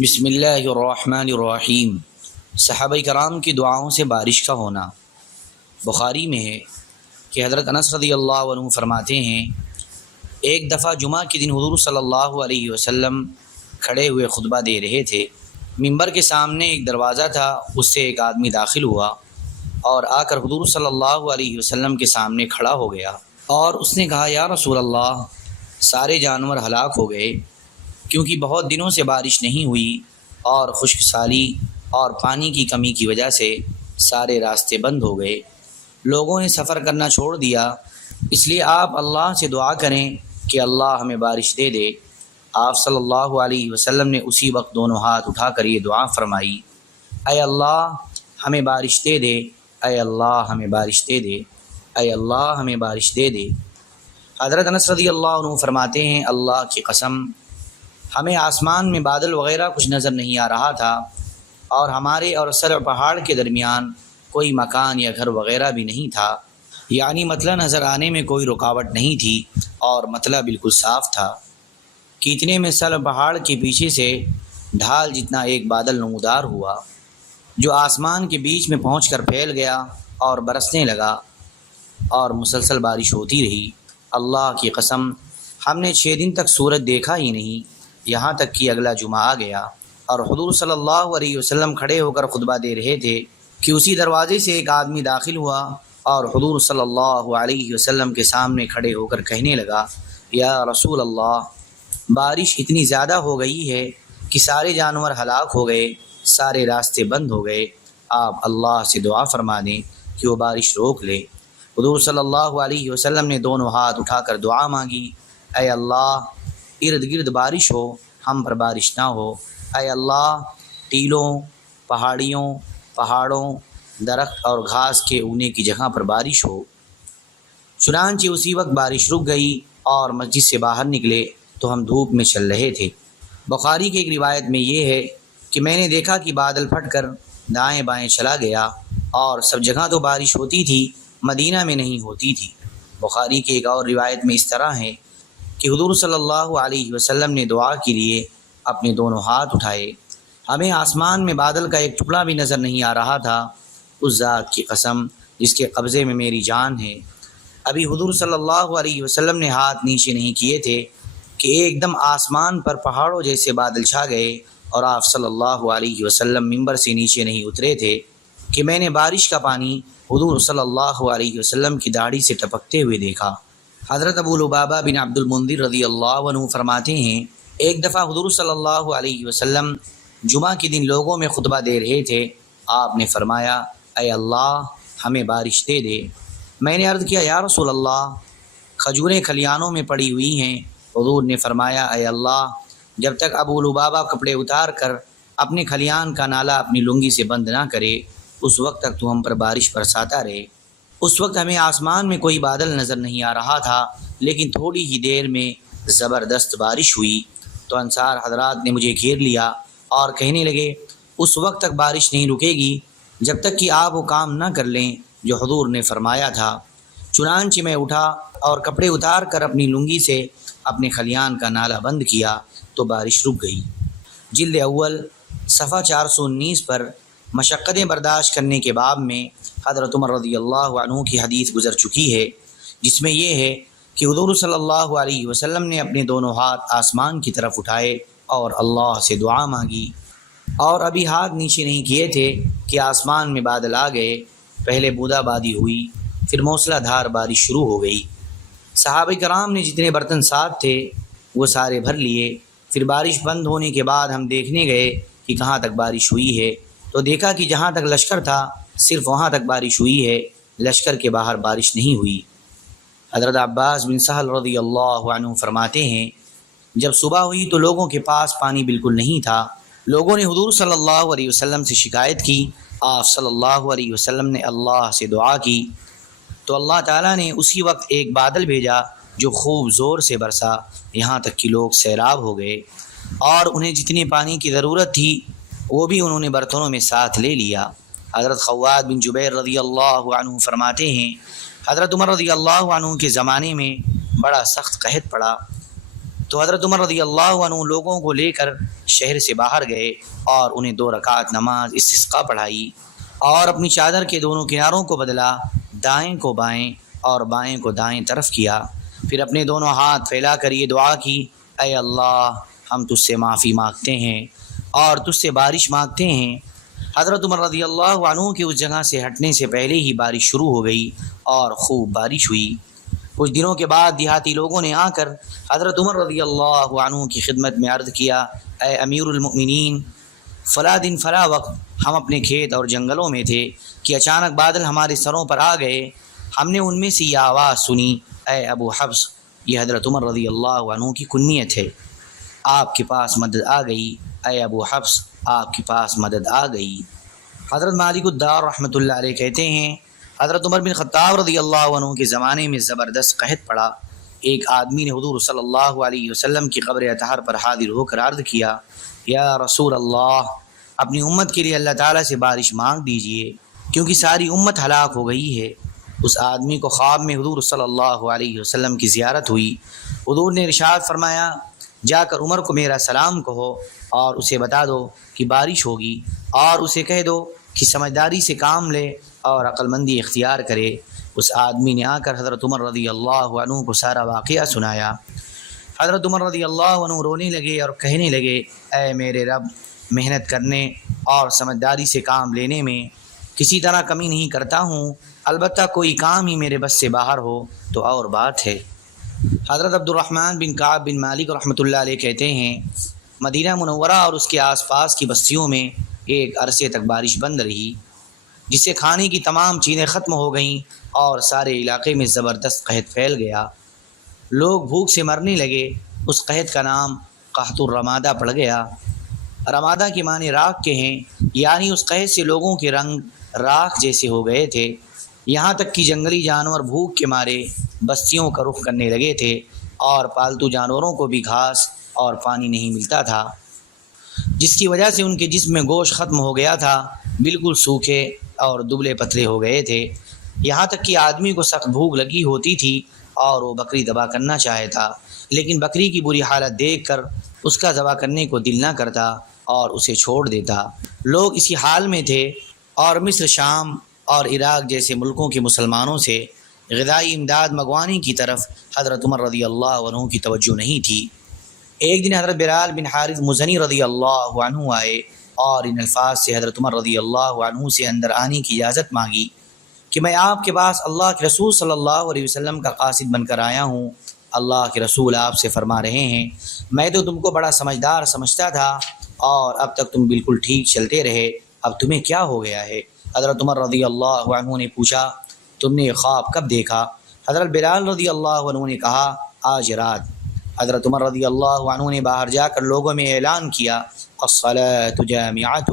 بسم اللہ الرحمن الرحیم۔ صحابہ کرام کی دعاؤں سے بارش کا ہونا۔ بخاری میں ہے کہ حضرت انس رضی اللہ عنہ فرماتے ہیں، ایک دفعہ جمعہ کے دن حضور صلی اللہ علیہ وسلم کھڑے ہوئے خطبہ دے رہے تھے۔ منبر کے سامنے ایک دروازہ تھا، اس سے ایک آدمی داخل ہوا اور آ کر حضور صلی اللہ علیہ وسلم کے سامنے کھڑا ہو گیا اور اس نے کہا، یا رسول اللہ، سارے جانور ہلاک ہو گئے کیونکہ بہت دنوں سے بارش نہیں ہوئی اور خشک سالی اور پانی کی کمی کی وجہ سے سارے راستے بند ہو گئے، لوگوں نے سفر کرنا چھوڑ دیا، اس لیے آپ اللہ سے دعا کریں کہ اللہ ہمیں بارش دے دے۔ آپ صلی اللہ علیہ وسلم نے اسی وقت دونوں ہاتھ اٹھا کر یہ دعا فرمائی، اے اللہ ہمیں بارش دے دے، اے اللہ ہمیں بارش دے دے، اے اللہ ہمیں بارش دے دے۔ حضرت انس رضی اللہ عنہ فرماتے ہیں، اللہ کی قسم ہمیں آسمان میں بادل وغیرہ کچھ نظر نہیں آ رہا تھا اور ہمارے اور سر پہاڑ کے درمیان کوئی مکان یا گھر وغیرہ بھی نہیں تھا، یعنی مطلع نظر آنے میں کوئی رکاوٹ نہیں تھی اور مطلع بالکل صاف تھا کہ اتنے میں سر پہاڑ کے پیچھے سے ڈھال جتنا ایک بادل نمودار ہوا جو آسمان کے بیچ میں پہنچ کر پھیل گیا اور برسنے لگا اور مسلسل بارش ہوتی رہی۔ اللہ کی قسم ہم نے 6 دن تک سورج دیکھا ہی نہیں، یہاں تک کہ اگلا جمعہ آ گیا اور حضور صلی اللہ علیہ وسلم کھڑے ہو کر خطبہ دے رہے تھے کہ اسی دروازے سے ایک آدمی داخل ہوا اور حضور صلی اللہ علیہ وسلم کے سامنے کھڑے ہو کر کہنے لگا، یا رسول اللہ، بارش اتنی زیادہ ہو گئی ہے کہ سارے جانور ہلاک ہو گئے، سارے راستے بند ہو گئے، آپ اللہ سے دعا فرما دیں کہ وہ بارش روک لے۔ حضور صلی اللہ علیہ وسلم نے دونوں ہاتھ اٹھا کر دعا مانگی، اے اللہ ارد گرد بارش ہو، ہم پر بارش نہ ہو، اے اللہ ٹیلوں، پہاڑیوں، پہاڑوں، درخت اور گھاس کے اگنے کی جگہ پر بارش ہو۔ چنانچہ اسی وقت بارش رک گئی اور مسجد سے باہر نکلے تو ہم دھوپ میں چل رہے تھے۔ بخاری کی ایک روایت میں یہ ہے کہ میں نے دیکھا کہ بادل پھٹ کر دائیں بائیں چلا گیا اور سب جگہ تو بارش ہوتی تھی، مدینہ میں نہیں ہوتی تھی۔ بخاری کی ایک اور روایت میں اس طرح ہے کہ حضور صلی اللہ علیہ وسلم نے دعا کے لیے اپنے دونوں ہاتھ اٹھائے، ہمیں آسمان میں بادل کا ایک ٹکڑا بھی نظر نہیں آ رہا تھا، اس ذات کی قسم جس کے قبضے میں میری جان ہے۔ ابھی حضور صلی اللہ علیہ وسلم نے ہاتھ نیچے نہیں کیے تھے کہ ایک دم آسمان پر پہاڑوں جیسے بادل چھا گئے اور آپ صلی اللہ علیہ وسلم منبر سے نیچے نہیں اترے تھے کہ میں نے بارش کا پانی حضور صلی اللہ علیہ وسلم کی داڑھی سے ٹپکتے ہوئے دیکھا۔ حضرت ابو لبابہ بن عبد المنذر رضی اللہ عنہ فرماتے ہیں، ایک دفعہ حضور صلی اللہ علیہ وسلم جمعہ کے دن لوگوں میں خطبہ دے رہے تھے، آپ نے فرمایا، اے اللہ ہمیں بارش دے دے۔ میں نے عرض کیا، یا رسول اللہ، کھجوریں کھلیانوں میں پڑی ہوئی ہیں۔ حضور نے فرمایا، اے اللہ جب تک ابو لبابہ کپڑے اتار کر اپنے کھلیان کا نالا اپنی لنگی سے بند نہ کرے اس وقت تک تو ہم پر بارش برساتا رہے۔ اس وقت ہمیں آسمان میں کوئی بادل نظر نہیں آ رہا تھا، لیکن تھوڑی ہی دیر میں زبردست بارش ہوئی تو انصار حضرات نے مجھے گھیر لیا اور کہنے لگے، اس وقت تک بارش نہیں رکے گی جب تک کہ آپ وہ کام نہ کر لیں جو حضور نے فرمایا تھا۔ چنانچہ میں اٹھا اور کپڑے اتار کر اپنی لنگی سے اپنے کھلیان کا نالا بند کیا تو بارش رک گئی۔ جلد اول صفحہ 419 پر مشقتیں برداشت کرنے کے باب میں حضرت عمر رضی اللہ عنہ کی حدیث گزر چکی ہے، جس میں یہ ہے کہ حضور صلی اللہ علیہ وسلم نے اپنے دونوں ہاتھ آسمان کی طرف اٹھائے اور اللہ سے دعا مانگی اور ابھی ہاتھ نیچے نہیں کیے تھے کہ آسمان میں بادل آ گئے، پہلے بودا بادی ہوئی، پھر موسلا دھار بارش شروع ہو گئی۔ صحابہ کرام نے جتنے برتن ساتھ تھے وہ سارے بھر لیے۔ پھر بارش بند ہونے کے بعد ہم دیکھنے گئے کہ کہاں تک بارش ہوئی ہے، تو دیکھا کہ جہاں تک لشکر تھا صرف وہاں تک بارش ہوئی ہے، لشکر کے باہر بارش نہیں ہوئی۔ حضرت عباس بن سہل رضی اللہ عنہ فرماتے ہیں، جب صبح ہوئی تو لوگوں کے پاس پانی بالکل نہیں تھا، لوگوں نے حضور صلی اللہ علیہ وسلم سے شکایت کی، آپ صلی اللہ علیہ وسلم نے اللہ سے دعا کی تو اللہ تعالیٰ نے اسی وقت ایک بادل بھیجا جو خوب زور سے برسا، یہاں تک کہ لوگ سیراب ہو گئے اور انہیں جتنی پانی کی ضرورت تھی وہ بھی انہوں نے برتنوں میں ساتھ لے لیا۔ حضرت خواد بن جبیر رضی اللہ عنہ فرماتے ہیں، حضرت عمر رضی اللہ عنہ کے زمانے میں بڑا سخت قحط پڑا تو حضرت عمر رضی اللہ عنہ لوگوں کو لے کر شہر سے باہر گئے اور انہیں 2 رکعت نماز استسقا پڑھائی اور اپنی چادر کے دونوں کناروں کو بدلا، دائیں کو بائیں اور بائیں کو دائیں طرف کیا، پھر اپنے دونوں ہاتھ پھیلا کر یہ دعا کی، اے اللہ ہم تجھ سے معافی مانگتے ہیں اور تجھ سے بارش مانگتے ہیں۔ حضرت عمر رضی اللہ عنہ کی اس جگہ سے ہٹنے سے پہلے ہی بارش شروع ہو گئی اور خوب بارش ہوئی۔ کچھ دنوں کے بعد دیہاتی لوگوں نے آ کر حضرت عمر رضی اللہ عنہ کی خدمت میں عرض کیا، اے امیر المؤمنین، فلاں دن فلاں وقت ہم اپنے کھیت اور جنگلوں میں تھے کہ اچانک بادل ہمارے سروں پر آ گئے، ہم نے ان میں سے یہ آواز سنی، اے ابو حفص، یہ حضرت عمر رضی اللہ عنہ کی کنیت ہے، آپ کے پاس مدد آ گئی، اے ابو حفص آپ کے پاس مدد آ گئی۔ حضرت مالک الدار رحمۃ اللہ علیہ کہتے ہیں، حضرت عمر بن خطاب رضی اللہ عنہ کے زمانے میں زبردست قحط پڑا۔ ایک آدمی نے حضور صلی اللہ علیہ وسلم کی قبر اطہر پر حاضر ہو کر عرض کیا، یا رسول اللہ، اپنی امت کے لیے اللہ تعالیٰ سے بارش مانگ دیجئے کیونکہ ساری امت ہلاک ہو گئی ہے۔ اس آدمی کو خواب میں حضور صلی اللہ علیہ وسلم کی زیارت ہوئی۔ حضور نے ارشاد فرمایا، جا کر عمر کو میرا سلام کہو اور اسے بتا دو کہ بارش ہوگی، اور اسے کہہ دو کہ سمجھداری سے کام لے اور عقل مندی اختیار کرے۔ اس آدمی نے آ کر حضرت عمر رضی اللہ عنہ کو سارا واقعہ سنایا۔ حضرت عمر رضی اللہ عنہ رونے لگے اور کہنے لگے، اے میرے رب، محنت کرنے اور سمجھداری سے کام لینے میں کسی طرح کمی نہیں کرتا ہوں، البتہ کوئی کام ہی میرے بس سے باہر ہو تو اور بات ہے۔ حضرت عبد الرحمن بن کعب بن مالک رحمۃ اللہ علیہ کہتے ہیں، مدینہ منورہ اور اس کے آس پاس کی بستیوں میں ایک عرصے تک بارش بند رہی، جس سے کھانے کی تمام چیزیں ختم ہو گئیں اور سارے علاقے میں زبردست قحط پھیل گیا۔ لوگ بھوک سے مرنے لگے۔ اس قحط کا نام قحط الرمادہ پڑ گیا۔ رمادہ کے معنی راکھ کے ہیں، یعنی اس قحط سے لوگوں کے رنگ راکھ جیسے ہو گئے تھے، یہاں تک کہ جنگلی جانور بھوک کے مارے بستیوں کا رخ کرنے لگے تھے اور پالتو جانوروں کو بھی گھاس اور پانی نہیں ملتا تھا، جس کی وجہ سے ان کے جسم میں گوشت ختم ہو گیا تھا، بالکل سوکھے اور دبلے پتلے ہو گئے تھے، یہاں تک کہ آدمی کو سخت بھوک لگی ہوتی تھی اور وہ بکری ذبح کرنا چاہتا، لیکن بکری کی بری حالت دیکھ کر اس کا ذبح کرنے کو دل نہ کرتا اور اسے چھوڑ دیتا۔ لوگ اسی حال میں تھے اور مصر، شام اور عراق جیسے ملکوں کے مسلمانوں سے غذائی امداد منگوانے کی طرف حضرت عمر رضی اللہ عنہ کی توجہ نہیں تھی۔ ایک دن حضرت بلال بن حارث مزنی رضی اللہ عنہ آئے اور ان الفاظ سے حضرت عمر رضی اللہ عنہ سے اندر آنے کی اجازت مانگی کہ میں آپ کے پاس اللہ کے رسول صلی اللہ علیہ وسلم کا قاصد بن کر آیا ہوں۔ اللہ کے رسول آپ سے فرما رہے ہیں، میں تو تم کو بڑا سمجھدار سمجھتا تھا اور اب تک تم بالکل ٹھیک چلتے رہے، اب تمہیں کیا ہو گیا ہے؟ حضرت عمر رضی اللہ عنہ نے پوچھا، تم نے یہ خواب کب دیکھا؟ حضرت بلال رضی اللہ عنہ نے کہا، آج رات۔ حضرت عمر رضی اللہ عنہ نے باہر جا کر لوگوں میں اعلان کیا، الصلاۃ جامعۃ،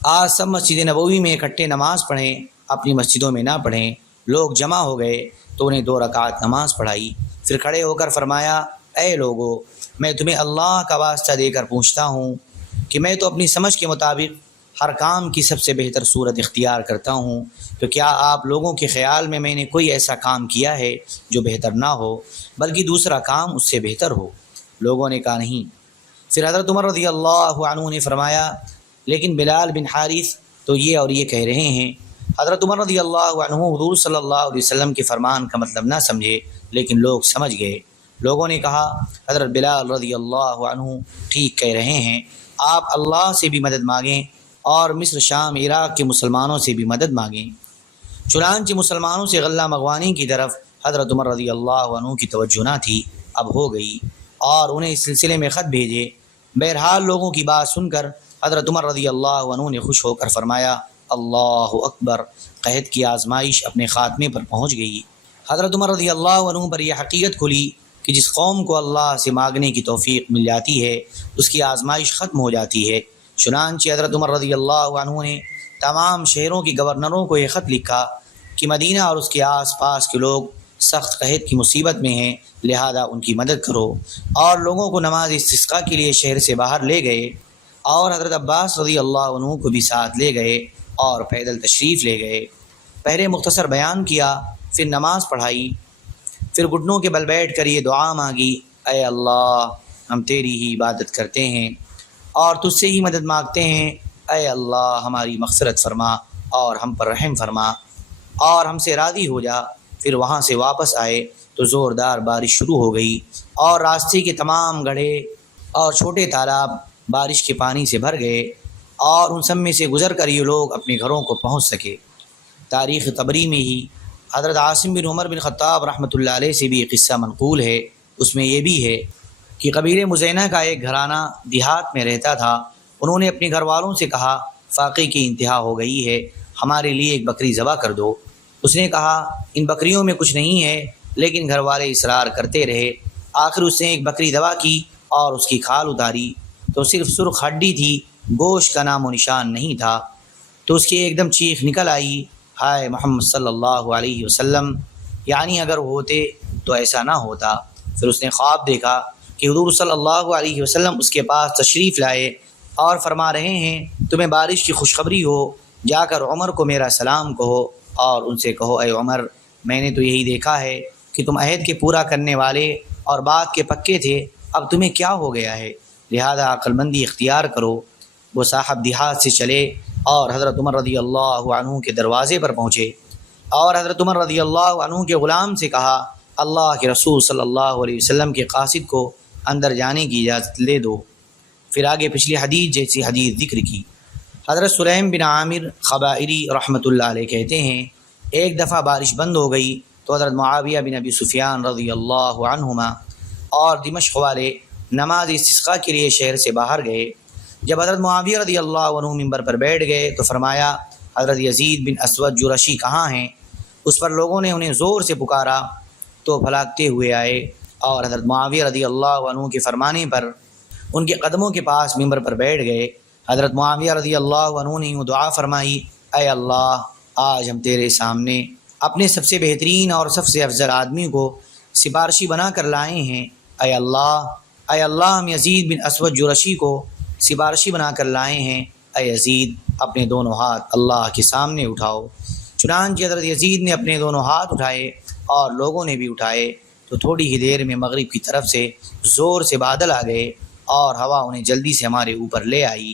آج سب مسجد نبوی میں اکٹھے نماز پڑھیں، اپنی مسجدوں میں نہ پڑھیں۔ لوگ جمع ہو گئے تو انہیں 2 رکعت نماز پڑھائی، پھر کھڑے ہو کر فرمایا، اے لوگو، میں تمہیں اللہ کا واسطہ دے کر پوچھتا ہوں کہ میں تو اپنی سمجھ کے مطابق ہر کام کی سب سے بہتر صورت اختیار کرتا ہوں، تو کیا آپ لوگوں کے خیال میں نے کوئی ایسا کام کیا ہے جو بہتر نہ ہو بلکہ دوسرا کام اس سے بہتر ہو؟ لوگوں نے کہا نہیں۔ پھر حضرت عمر رضی اللہ عنہ نے فرمایا، لیکن بلال بن حارث تو یہ اور یہ کہہ رہے ہیں۔ حضرت عمر رضی اللہ عنہ حضور صلی اللہ علیہ وسلم کے فرمان کا مطلب نہ سمجھے، لیکن لوگ سمجھ گئے۔ لوگوں نے کہا، حضرت بلال رضی اللہ عنہ ٹھیک کہہ رہے ہیں، آپ اللہ سے بھی مدد مانگیں اور مصر، شام، عراق کے مسلمانوں سے بھی مدد مانگیں۔ چنانچہ مسلمانوں سے غلہ منگوانے کی طرف حضرت عمر رضی اللہ عنہ کی توجہ نہ تھی، اب ہو گئی، اور انہیں اس سلسلے میں خط بھیجے۔ بہرحال لوگوں کی بات سن کر حضرت عمر رضی اللہ عنہ نے خوش ہو کر فرمایا، اللہ اکبر، قحط کی آزمائش اپنے خاتمے پر پہنچ گئی۔ حضرت عمر رضی اللہ عنہ پر یہ حقیقت کھلی کہ جس قوم کو اللہ سے مانگنے کی توفیق مل جاتی ہے اس کی آزمائش ختم ہو جاتی ہے۔ چنانچہ حضرت عمر رضی اللہ عنہ نے تمام شہروں کے گورنروں کو یہ خط لکھا کہ مدینہ اور اس کے آس پاس کے لوگ سخت قحط کی مصیبت میں ہیں، لہذا ان کی مدد کرو، اور لوگوں کو نماز استسقاء کے لیے شہر سے باہر لے گئے، اور حضرت عباس رضی اللہ عنہ کو بھی ساتھ لے گئے اور پیدل تشریف لے گئے۔ پہلے مختصر بیان کیا، پھر نماز پڑھائی، پھر گھٹنوں کے بل بیٹھ کر یہ دعا مانگی، اے اللہ ہم تیری ہی عبادت کرتے ہیں اور تجھ سے ہی مدد مانگتے ہیں، اے اللہ ہماری مغفرت فرما اور ہم پر رحم فرما اور ہم سے راضی ہو جا۔ پھر وہاں سے واپس آئے تو زوردار بارش شروع ہو گئی اور راستے کے تمام گڑھے اور چھوٹے تالاب بارش کے پانی سے بھر گئے اور ان سب میں سے گزر کر یہ لوگ اپنے گھروں کو پہنچ سکے۔ تاریخ طبری میں ہی حضرت عاصم بن عمر بن خطاب رحمۃ اللہ علیہ سے بھی ایک قصہ منقول ہے۔ اس میں یہ بھی ہے کہ قبیلہ مزینہ کا ایک گھرانہ دیہات میں رہتا تھا۔ انہوں نے اپنے گھر والوں سے کہا فاقے کی انتہا ہو گئی ہے، ہمارے لیے ایک بکری ذبح کر دو۔ اس نے کہا ان بکریوں میں کچھ نہیں ہے، لیکن گھر والے اصرار کرتے رہے۔ آخر اس نے ایک بکری ذبح کی اور اس کی کھال اتاری تو صرف سرخ ہڈی تھی، گوشت کا نام و نشان نہیں تھا۔ تو اس کی ایک دم چیخ نکل آئی، ہائے محمد صلی اللہ علیہ وسلم، یعنی اگر ہوتے تو ایسا نہ ہوتا۔ پھر اس نے خواب دیکھا کہ حضور صلی اللہ علیہ وسلم اس کے پاس تشریف لائے اور فرما رہے ہیں تمہیں بارش کی خوشخبری ہو، جا کر عمر کو میرا سلام کہو اور ان سے کہو اے عمر، میں نے تو یہی دیکھا ہے کہ تم عہد کے پورا کرنے والے اور بات کے پکے تھے، اب تمہیں کیا ہو گیا ہے؟ لہذا عقل مندی اختیار کرو۔ وہ صاحب دیہات سے چلے اور حضرت عمر رضی اللہ عنہ کے دروازے پر پہنچے اور حضرت عمر رضی اللہ عنہ کے غلام سے کہا اللہ کے رسول صلی اللہ علیہ وسلم کے قاصد کو اندر جانے کی اجازت لے دو۔ پھر آگے پچھلی حدیث جیسی حدیث ذکر کی۔ حضرت سلیم بن عامر خبائری رحمۃ اللہ علیہ کہتے ہیں ایک دفعہ بارش بند ہو گئی تو حضرت معاویہ بن ابی سفیان رضی اللہ عنہما اور دمشق والے نماز استسقاء کے لیے شہر سے باہر گئے۔ جب حضرت معاویہ رضی اللہ عنہ منبر پر بیٹھ گئے تو فرمایا حضرت یزید بن اسود جرشی کہاں ہیں؟ اس پر لوگوں نے انہیں زور سے پکارا تو بھلاگتے ہوئے آئے اور حضرت معاویہ رضی اللہ عنہ کے فرمانے پر ان کے قدموں کے پاس منبر پر بیٹھ گئے۔ حضرت معاویہ رضی اللہ عنہ نے یوں دعا فرمائی اے اللہ آج ہم تیرے سامنے اپنے سب سے بہترین اور سب سے افضل آدمی کو سفارشی بنا کر لائے ہیں۔ اے اللہ ہم یزید بن اسود جرشی کو سفارشی بنا کر لائے ہیں۔ اے یزید اپنے دونوں ہاتھ اللہ کے سامنے اٹھاؤ۔ چنانچہ حضرت یزید نے اپنے دونوں ہاتھ اٹھائے اور لوگوں نے بھی اٹھائے تو تھوڑی ہی دیر میں مغرب کی طرف سے زور سے بادل آ گئے اور ہوا انہیں جلدی سے ہمارے اوپر لے آئی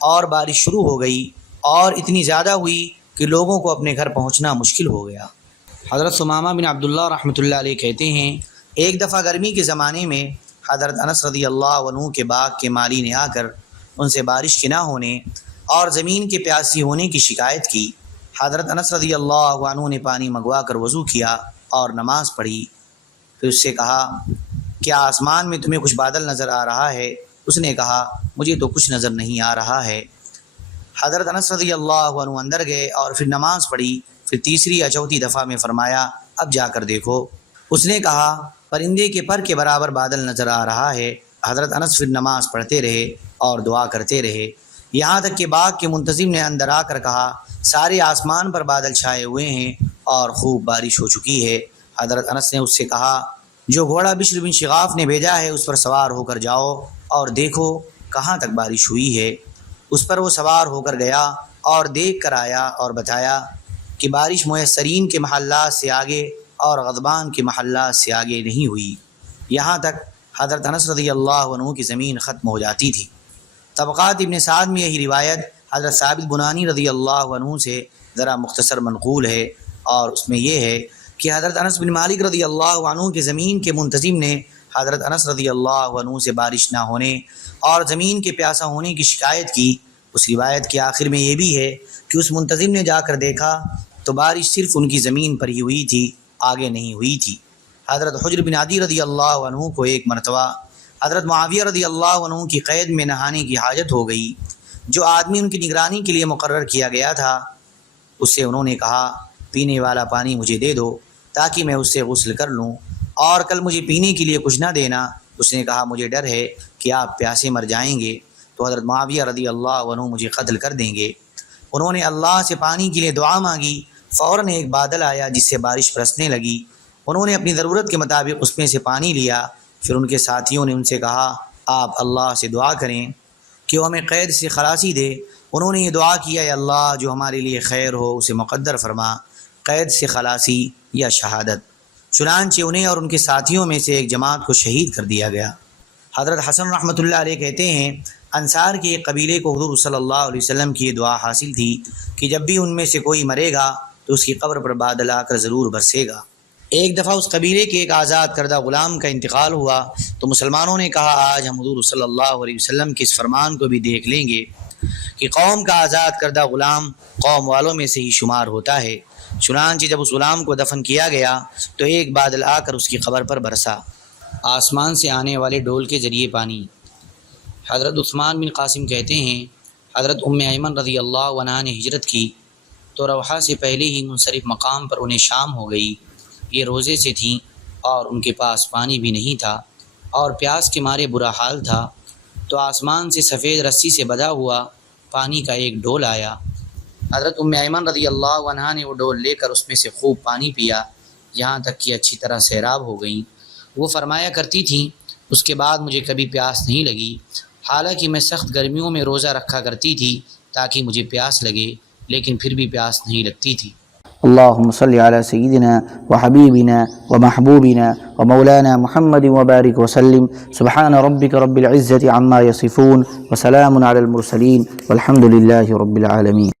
اور بارش شروع ہو گئی اور اتنی زیادہ ہوئی کہ لوگوں کو اپنے گھر پہنچنا مشکل ہو گیا۔ حضرت ثمامہ بن عبداللہ رحمۃ اللہ علیہ کہتے ہیں ایک دفعہ گرمی کے زمانے میں حضرت انس رضی اللہ عنہ کے باغ کے مالی نے آ کر ان سے بارش کے نہ ہونے اور زمین کے پیاسی ہونے کی شکایت کی۔ حضرت انس رضی اللہ عنہ نے پانی منگوا کر وضو کیا اور نماز پڑھی۔ پھر اس سے کہا کیا آسمان میں تمہیں کچھ بادل نظر آ رہا ہے؟ اس نے کہا مجھے تو کچھ نظر نہیں آ رہا ہے۔ حضرت انس رضی اللہ عنہ اندر گئے اور پھر نماز پڑھی۔ پھر تیسری یا چوتھی دفعہ میں فرمایا اب جا کر دیکھو۔ اس نے کہا پرندے کے پر کے برابر بادل نظر آ رہا ہے۔ حضرت انس پھر نماز پڑھتے رہے اور دعا کرتے رہے، یہاں تک کہ باغ کے منتظم نے اندر آ کر کہا سارے آسمان پر بادل چھائے ہوئے ہیں اور خوب بارش ہو چکی ہے۔ حضرت انس نے اس سے کہا جو گھوڑا بشر بن شغاف نے بھیجا ہے اس پر سوار ہو کر جاؤ اور دیکھو کہاں تک بارش ہوئی ہے۔ اس پر وہ سوار ہو کر گیا اور دیکھ کر آیا اور بتایا کہ بارش میسرین کے محلات سے آگے اور غضبان کے محلات سے آگے نہیں ہوئی، یہاں تک حضرت انس رضی اللہ عنہ کی زمین ختم ہو جاتی تھی۔ طبقات ابن سعد میں یہی روایت حضرت ثابت بنانی رضی اللہ عنہ سے ذرا مختصر منقول ہے اور اس میں یہ ہے کہ حضرت انس بن مالک رضی اللہ عنہ کے زمین کے منتظم نے حضرت انس رضی اللہ عنہ سے بارش نہ ہونے اور زمین کے پیاسا ہونے کی شکایت کی۔ اس روایت کے آخر میں یہ بھی ہے کہ اس منتظم نے جا کر دیکھا تو بارش صرف ان کی زمین پر ہی ہوئی تھی، آگے نہیں ہوئی تھی۔ حضرت حجر بن عدی رضی اللہ عنہ کو ایک مرتبہ حضرت معاویہ رضی اللہ عنہ کی قید میں نہانے کی حاجت ہو گئی۔ جو آدمی ان کی نگرانی کے لیے مقرر کیا گیا تھا اس سے انہوں نے کہا پینے والا پانی مجھے دے دو تاکہ میں اس سے غسل کر لوں اور کل مجھے پینے کے لیے کچھ نہ دینا۔ اس نے کہا مجھے ڈر ہے کہ آپ پیاسے مر جائیں گے تو حضرت معاویہ رضی اللہ عنہ مجھے قتل کر دیں گے۔ انہوں نے اللہ سے پانی کے لیے دعا مانگی، فوراً ایک بادل آیا جس سے بارش برسنے لگی۔ انہوں نے اپنی ضرورت کے مطابق اس میں سے پانی لیا۔ پھر ان کے ساتھیوں نے ان سے کہا آپ اللہ سے دعا کریں کہ وہ ہمیں قید سے خلاصی دے۔ انہوں نے یہ دعا کیا اے اللہ جو ہمارے لیے خیر ہو اسے مقدر فرما، قید سے خلاصی یا شہادت۔ چنانچہ انہیں اور ان کے ساتھیوں میں سے ایک جماعت کو شہید کر دیا گیا۔ حضرت حسن رحمۃ اللہ علیہ کہتے ہیں انصار کے ایک قبیلے کو حضور صلی اللہ علیہ وسلم کی یہ دعا حاصل تھی کہ جب بھی ان میں سے کوئی مرے گا تو اس کی قبر پر بادل آ کر ضرور برسے گا۔ ایک دفعہ اس قبیلے کے ایک آزاد کردہ غلام کا انتقال ہوا تو مسلمانوں نے کہا آج ہم حضور صلی اللہ علیہ وسلم کے اس فرمان کو بھی دیکھ لیں گے کہ قوم کا آزاد کردہ غلام قوم والوں میں سے ہی شمار ہوتا ہے۔ چنانچہ جب اس غلام کو دفن کیا گیا تو ایک بادل آ کر اس کی قبر پر برسا۔ آسمان سے آنے والے ڈول کے ذریعے پانی۔ حضرت عثمان بن قاسم کہتے ہیں حضرت ام ایمن رضی اللہ عنہا نے ہجرت کی تو روحہ سے پہلے ہی منصرف مقام پر انہیں شام ہو گئی۔ یہ روزے سے تھیں اور ان کے پاس پانی بھی نہیں تھا اور پیاس کے مارے برا حال تھا، تو آسمان سے سفید رسی سے بدھا ہوا پانی کا ایک ڈول آیا۔ حضرت ام ایمن رضی اللہ عنہا نے وہ ڈول لے کر اس میں سے خوب پانی پیا یہاں تک کہ اچھی طرح سیراب ہو گئیں۔ وہ فرمایا کرتی تھیں اس کے بعد مجھے کبھی پیاس نہیں لگی، حالانکہ میں سخت گرمیوں میں روزہ رکھا کرتی تھی تاکہ مجھے پیاس لگے، لیکن پھر بھی پیاس نہیں لگتی تھی۔ اللهم صل على سيدنا وحبيبنا ومحبوبنا ومولانا محمد وبارك وسلم. سبحان ربك رب العزة عما يصفون وسلام على المرسلين والحمد لله رب العالمين.